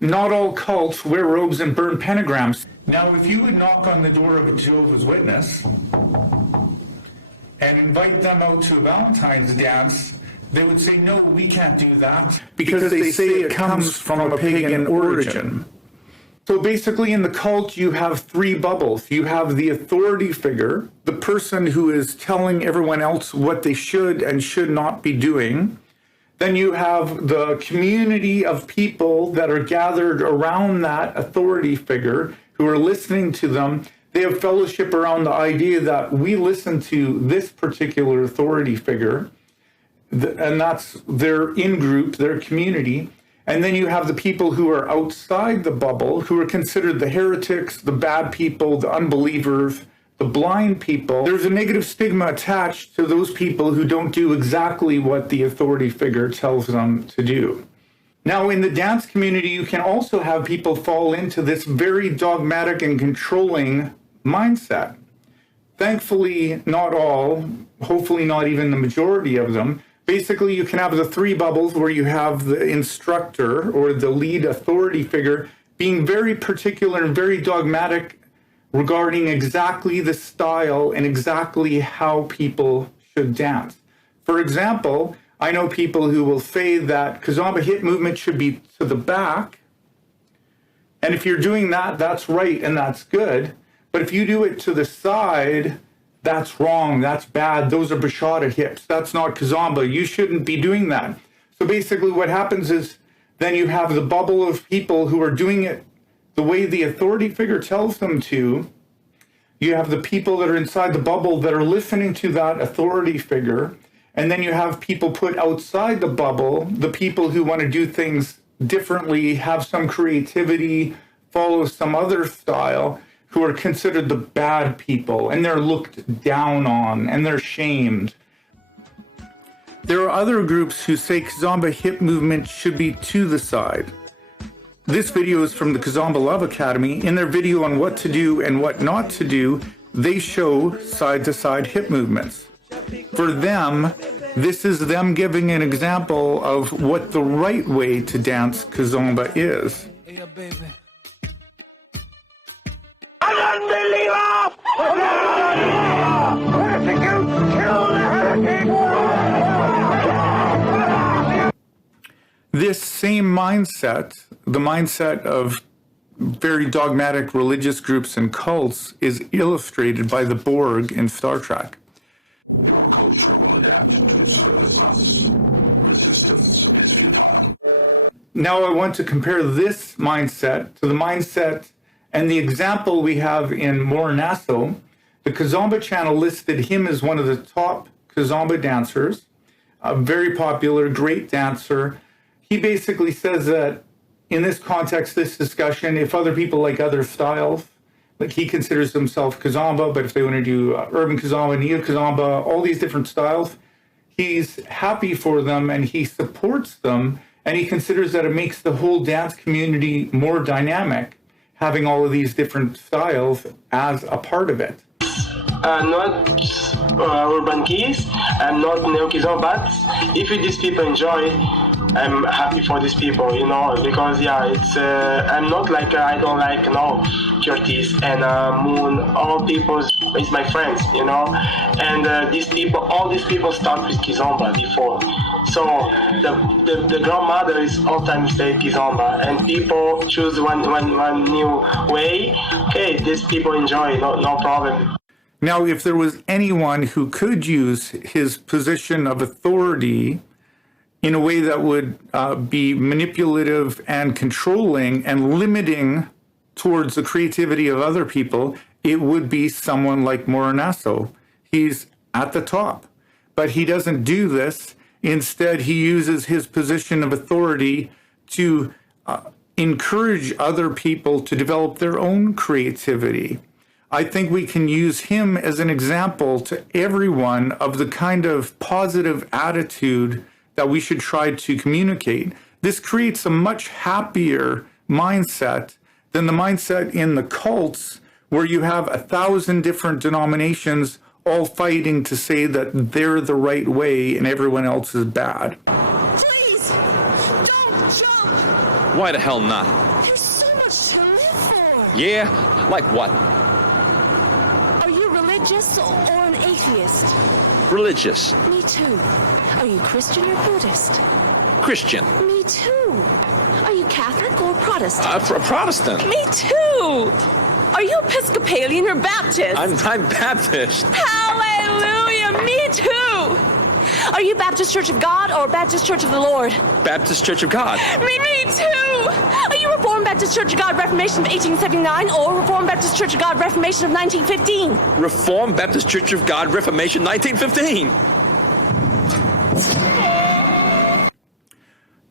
not all cults wear robes and burn pentagrams. Now, if you would knock on the door of a Jehovah's Witness and invite them out to a Valentine's dance, they would say, no, we can't do that. Because they say it comes from a pagan origin. So basically in the cult, you have three bubbles. You have the authority figure, the person who is telling everyone else what they should and should not be doing. Then you have the community of people that are gathered around that authority figure who are listening to them. They have fellowship around the idea that we listen to this particular authority figure, and that's their in-group, their community. And then you have the people who are outside the bubble, who are considered the heretics, the bad people, the unbelievers, the blind people. There's a negative stigma attached to those people who don't do exactly what the authority figure tells them to do. Now, in the dance community, you can also have people fall into this very dogmatic and controlling mindset. Thankfully, not all, hopefully not even the majority of them. Basically, you can have the three bubbles where you have the instructor or the lead authority figure being very particular and very dogmatic regarding exactly the style and exactly how people should dance. For example, I know people who will say that Kizomba hip movement should be to the back. And if you're doing that, that's right and that's good. But if you do it to the side, that's wrong, that's bad, those are bachata hips, that's not Kizomba, you shouldn't be doing that. So basically what happens is then you have the bubble of people who are doing it the way the authority figure tells them to. You have the people that are inside the bubble that are listening to that authority figure. And then you have people put outside the bubble, the people who want to do things differently, have some creativity, follow some other style, who are considered the bad people, and they're looked down on, and they're shamed. There are other groups who say Kizomba hip movement should be to the side. This video is from the Kizomba Love Academy. In their video on what to do and what not to do, they show side-to-side hip movements. For them, this is them giving an example of what the right way to dance Kizomba is. This same mindset, the mindset of very dogmatic religious groups and cults, is illustrated by the Borg in Star Trek. Now I want to compare this mindset to the mindset and the example we have in Mornasso. The Kizomba channel listed him as one of the top Kizomba dancers, a very popular, great dancer. He basically says that in this context, this discussion, if other people like other styles, like he considers himself Kizomba, but if they want to do urban Kizomba, neo Kizomba, all these different styles, he's happy for them and he supports them, and he considers that it makes the whole dance community more dynamic, having all of these different styles as a part of it. Not urban keys, I'm not neo Kizomba, but if these people enjoy, I'm happy for these people, you know, because yeah, it's I'm not like I don't like Curtis and Moon. All people is my friends, you know, and these people, all these people start with Kizomba before. So the grandmother is all time say Kizomba, and people choose one new way. Okay, these people enjoy, no problem. Now, if there was anyone who could use his position of authority in a way that would be manipulative and controlling and limiting towards the creativity of other people, it would be someone like Mornasso. He's at the top, but he doesn't do this. Instead, he uses his position of authority to encourage other people to develop their own creativity. I think we can use him as an example to everyone of the kind of positive attitude that we should try to communicate. This creates a much happier mindset than the mindset in the cults, where you have 1,000 different denominations all fighting to say that they're the right way and everyone else is bad. Please, don't jump! Why the hell not? Yeah? Like what? Are you religious or an atheist? Religious. Me too. Are you Christian or Buddhist? Christian. Me too. Are you Catholic or Protestant? Protestant. Me too. Are you Episcopalian or Baptist? I'm Baptist. Hallelujah. Me too. Are you Baptist Church of God or Baptist Church of the Lord? Baptist Church of God. Me too. Are you Reformed Baptist Church of God Reformation of 1879 or Reformed Baptist Church of God Reformation of 1915? Reformed Baptist Church of God Reformation 1915.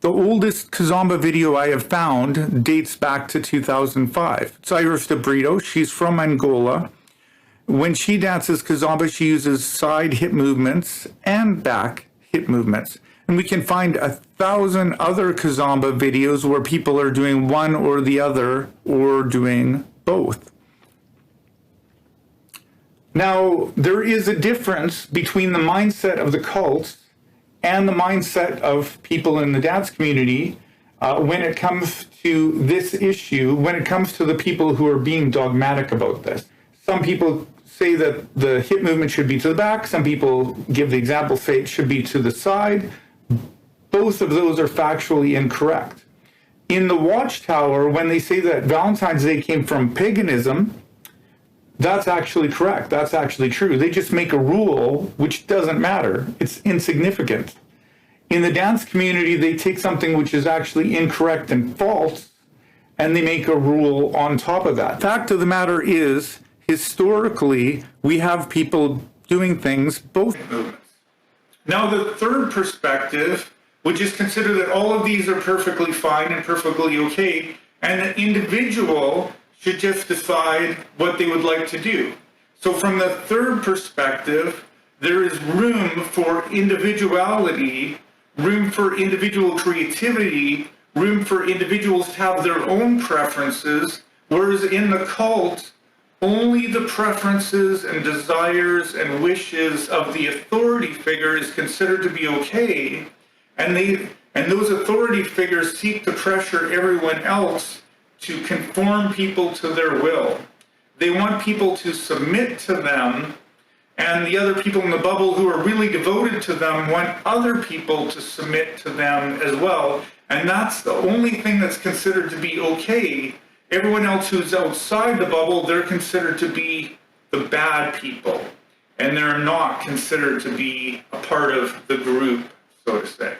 The oldest Kizomba video I have found dates back to 2005. It's Iris de Brito. She's from Angola. When she dances Kizomba, she uses side hip movements and back hip movements. And we can find 1,000 other Kizomba videos where people are doing one or the other or doing both. Now, there is a difference between the mindset of the cult and the mindset of people in the dance community when it comes to this issue, when it comes to the people who are being dogmatic about this. Some people say that the hip movement should be to the back. Some people give the example, say it should be to the side. Both of those are factually incorrect. In the Watchtower, when they say that Valentine's Day came from paganism, that's actually correct. That's actually true. They just make a rule which doesn't matter. It's insignificant. In the dance community, they take something which is actually incorrect and false, and they make a rule on top of that. Fact of the matter is, historically, we have people doing things both movements. Now, the third perspective, which is consider that all of these are perfectly fine and perfectly okay, and the individual should just decide what they would like to do. So from the third perspective, there is room for individuality, room for individual creativity, room for individuals to have their own preferences, whereas in the cult, only the preferences and desires and wishes of the authority figure is considered to be okay, and those authority figures seek to pressure everyone else to conform people to their will. They want people to submit to them, and the other people in the bubble who are really devoted to them want other people to submit to them as well. And that's the only thing that's considered to be okay. Everyone else who's outside the bubble, they're considered to be the bad people, and they're not considered to be a part of the group, so to say.